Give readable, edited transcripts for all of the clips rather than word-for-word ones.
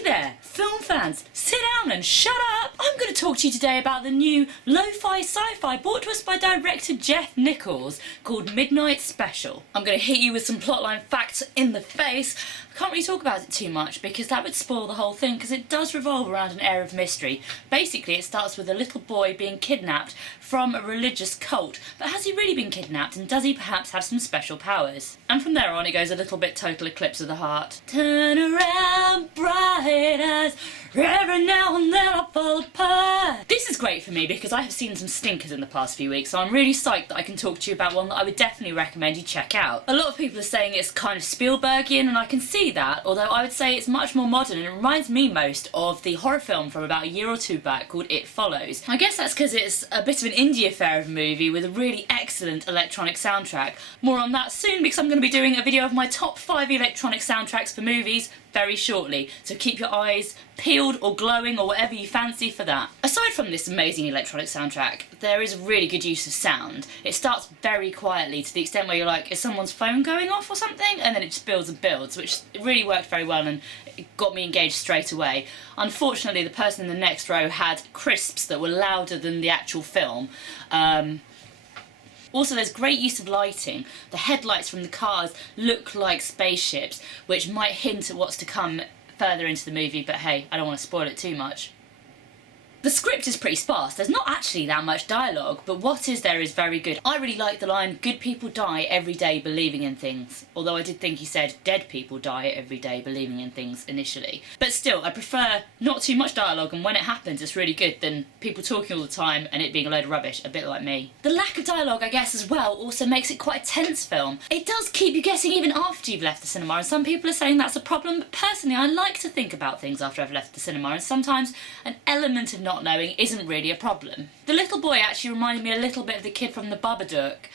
Hey there, film fans, sit down and shut up! I'm going to talk to you today about the new lo-fi sci-fi brought to us by director Jeff Nichols called Midnight Special. I'm going to hit you with some plotline facts in the face. I can't really talk about it too much because that would spoil the whole thing because it does revolve around an air of mystery. Basically it starts with a little boy being kidnapped from a religious cult, but has he really been kidnapped and does he perhaps have some special powers? And from there on it goes a little bit total eclipse of the heart. Turn around bright eyes, every now and then I fall apart. This is great for me because I have seen some stinkers in the past few weeks, so I'm really psyched that I can talk to you about one that I would definitely recommend you check out. A lot of people are saying it's kind of Spielbergian and I can see that, although I would say it's much more modern and it reminds me most of the horror film from about a year or two back called It Follows. I guess that's because it's a bit of an indie affair of a movie with a really excellent electronic soundtrack. More on that soon because I'm going to be doing a video of my top 5 electronic soundtracks for movies very shortly, so keep your eyes peeled or glowing or whatever you fancy for that. Aside from this amazing electronic soundtrack, there is really good use of sound. It starts very quietly to the extent where you're like, is someone's phone going off or something? And then it just builds and builds, which really worked very well and it got me engaged straight away. Unfortunately, the person in the next row had crisps that were louder than the actual film. Also, there's great use of lighting. The headlights from the cars look like spaceships, which might hint at what's to come further into the movie, but hey, I don't want to spoil it too much. The script is pretty sparse. There's not actually that much dialogue, but what is there is very good. I really like the line, "Good people die every day believing in things." Although I did think he said, "Dead people die every day believing in things" initially. But still, I prefer not too much dialogue, and when it happens it's really good, than people talking all the time and it being a load of rubbish, a bit like me. The lack of dialogue, I guess, as well, also makes it quite a tense film. It does keep you guessing even after you've left the cinema, and some people are saying that's a problem, but personally I like to think about things after I've left the cinema, and sometimes an element of not knowing isn't really a problem. The little boy actually reminded me a little bit of the kid from the Babadook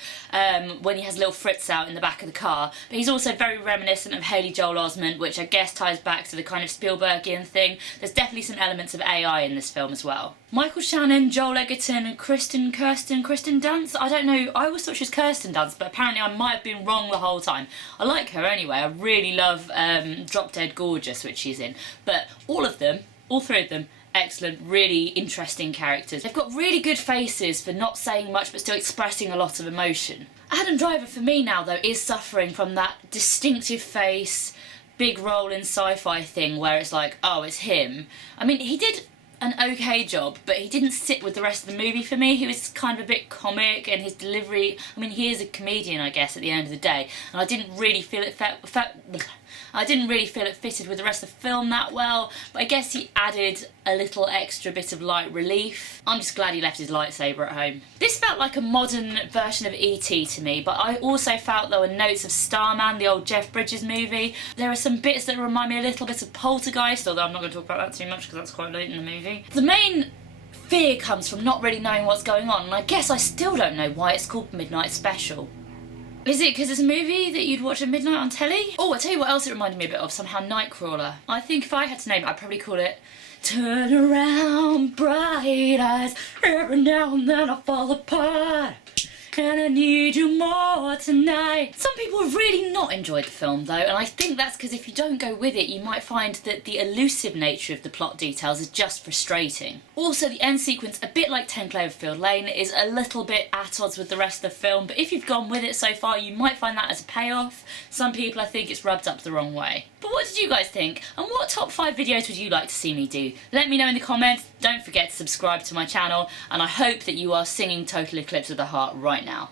when he has little Fritz out in the back of the car, but he's also very reminiscent of Haley Joel Osment, which I guess ties back to the kind of Spielbergian thing. There's definitely some elements of AI in this film as well. Michael Shannon, Joel Edgerton and Kristen Dunst? I don't know, I always thought she was Kirsten Dunst, but apparently I might have been wrong the whole time. I like her anyway, I really love Drop Dead Gorgeous, which she's in, but all three of them, excellent, really interesting characters. They've got really good faces for not saying much but still expressing a lot of emotion. Adam Driver for me now though is suffering from that distinctive face, big role in sci-fi thing where it's like, oh, it's him. I mean, he did an okay job, but he didn't sit with the rest of the movie for me. He was kind of a bit comic and his delivery, I mean, he is a comedian I guess at the end of the day, and I didn't really feel it fitted with the rest of the film that well, but I guess he added a little extra bit of light relief. I'm just glad he left his lightsaber at home. This felt like a modern version of E.T. to me, but I also felt there were notes of Starman, the old Jeff Bridges movie. There are some bits that remind me a little bit of Poltergeist, although I'm not going to talk about that too much because that's quite late in the movie. The main fear comes from not really knowing what's going on, and I guess I still don't know why it's called Midnight Special. Is it because it's a movie that you'd watch at midnight on telly? Oh, I'll tell you what else it reminded me a bit of, somehow Nightcrawler. I think if I had to name it, I'd probably call it Turn Around Bright Eyes, every now and then I fall apart, and I need you more tonight. Some people have really not enjoyed the film though, and I think that's because if you don't go with it you might find that the elusive nature of the plot details is just frustrating. Also, the end sequence, a bit like 10 Cloverfield Lane, is a little bit at odds with the rest of the film, but if you've gone with it so far you might find that as a payoff. Some people I think it's rubbed up the wrong way. But what did you guys think? And what top 5 videos would you like to see me do? Let me know in the comments. Don't forget to subscribe to my channel, and I hope that you are singing Total Eclipse of the Heart right now.